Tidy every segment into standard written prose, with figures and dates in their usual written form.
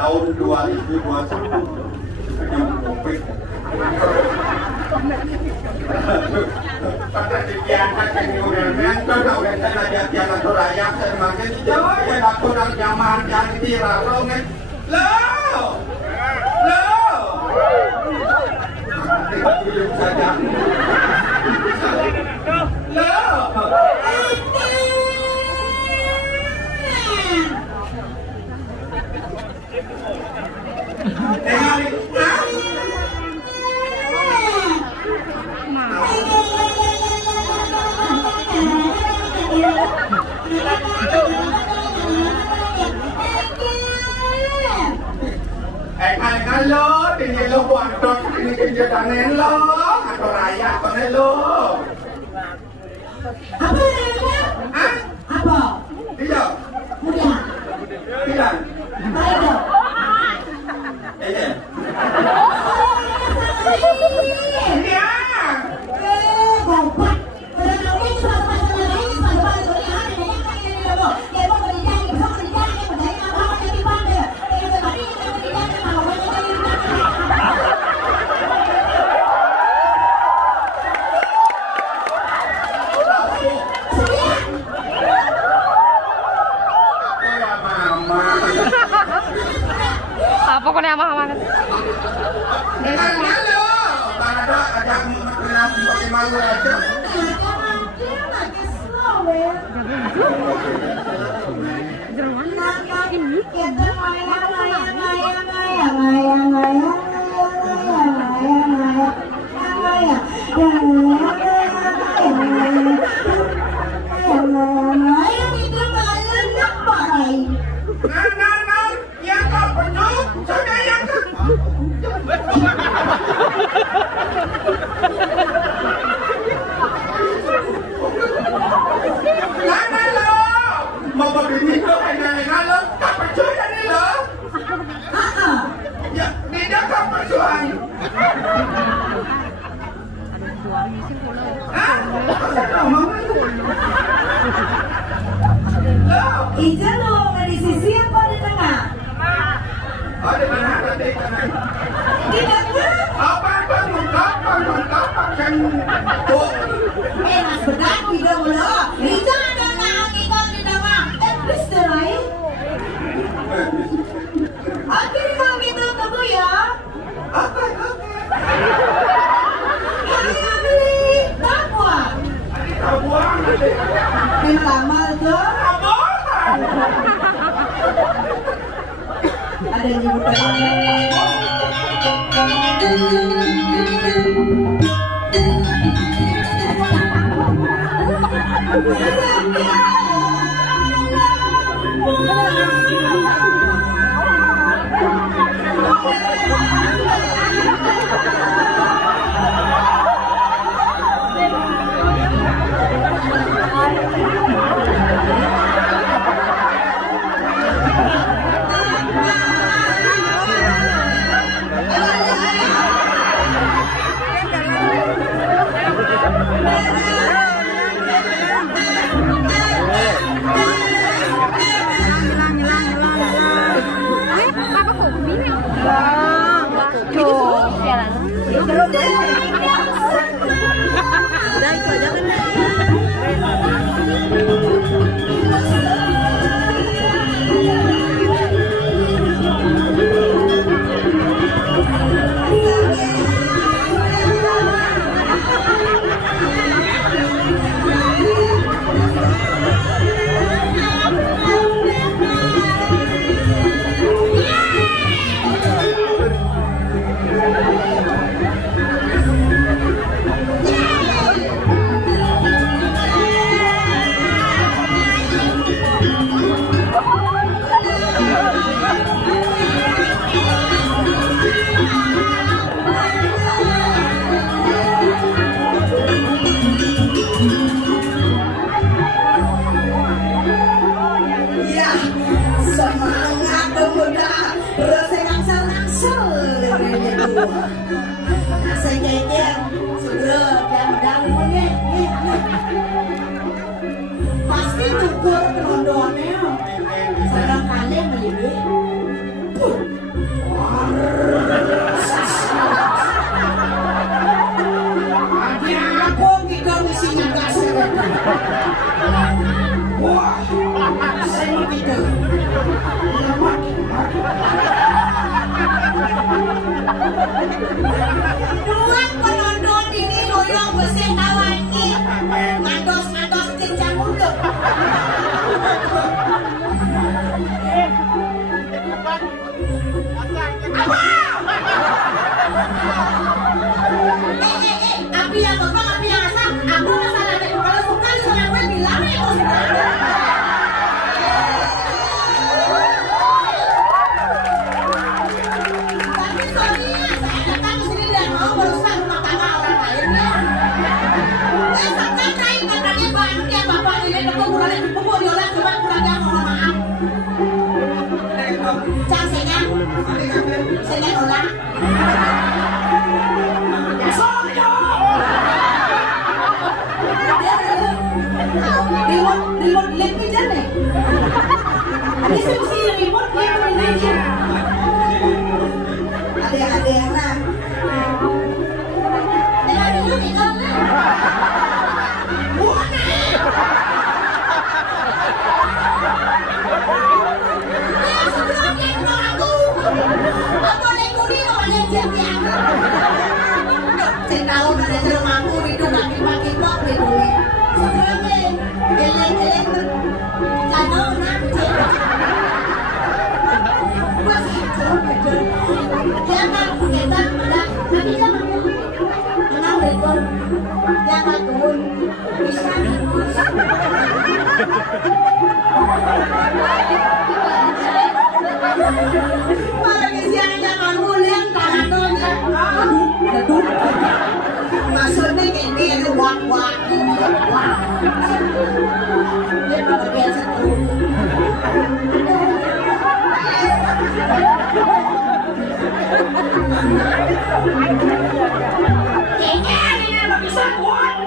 Tahun 2021 Covid. Pada dibiarkan kemudian kalau kita ada jalan raya semakin jauh ya aku nak nyaman yang dirarong lo belum saja Kalau ini lo buat ini kegiatan lo atau rakyat kan lo? Apa namanya? Hah? Apa? Tidak. Muda. Tidak. Baik. Iya. Iya. Gopak. Apa kau ni amah mana? Halo, ada pakai malu aja. Ija lo di sisi apa di tengah? Oh, di mana tadi? Di tengah. Apa kan kan tuh. Mas berat tidak lo. Ija ada nang kita di tengah. Please terai. Akhirnya kami itu tunggu ya. Apa? Kami beli takwa. Yang lama tuh. Ada yang nyebut pasti tukur penontonnya sedang kalian melibih aku kita misinya kasih wah saya mau gitu dua penonton ini loyong bersih tawani ngados cincang mulut api yang berbang api yang asam aku masalah deh kalau suka sama gue bilang ya tapi soalnya saya datang ke sini dan mau merusak rumah tangga orang lain ya sampai katanya banyak ya bapak ini kurang pukul diolah cuma kurang mohon maaf cang saya olah remote lihat pijar nih ini sih remote dia berdiri ada yang lah ada yang ikut lah aku lekuri orang jadi tahu dari rumahku itu kaki kok itu sebelumnya geleng kalau nanti masih jangan kita ada tapi jangan menang rekor jangan turun bisa Pagi siang jangan mulian tangannya aduh maksudnya ini wak ini wak dia pada biasa tuh ini bisa kuat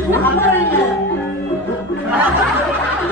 Apa orangnya? Apa orangnya?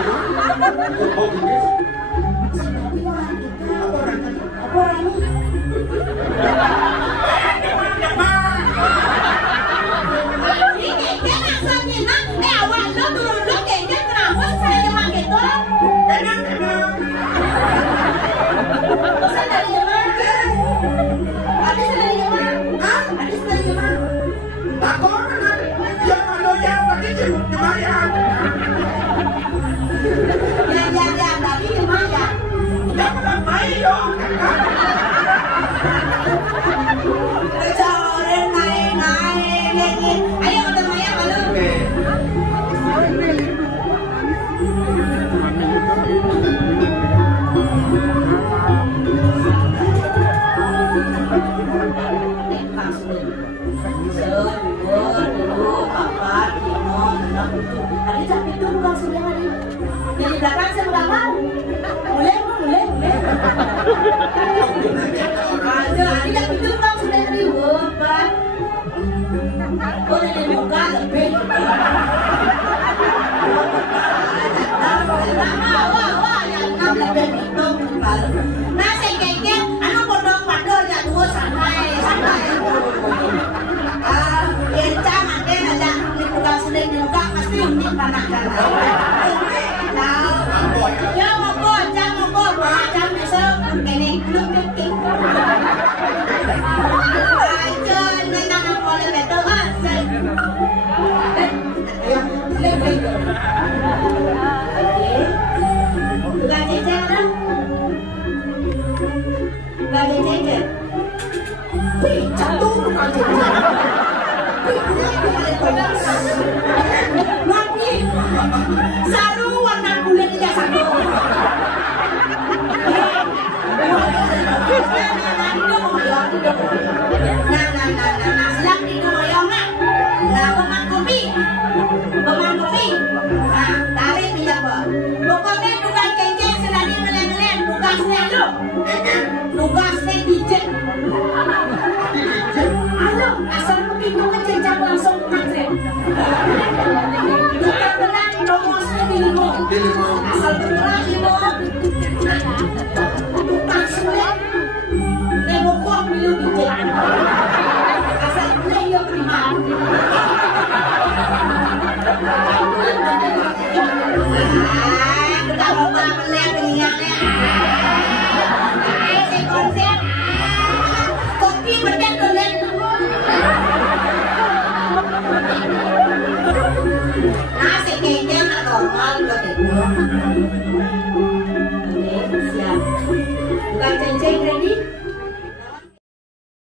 Bukan ceng-ceng ready?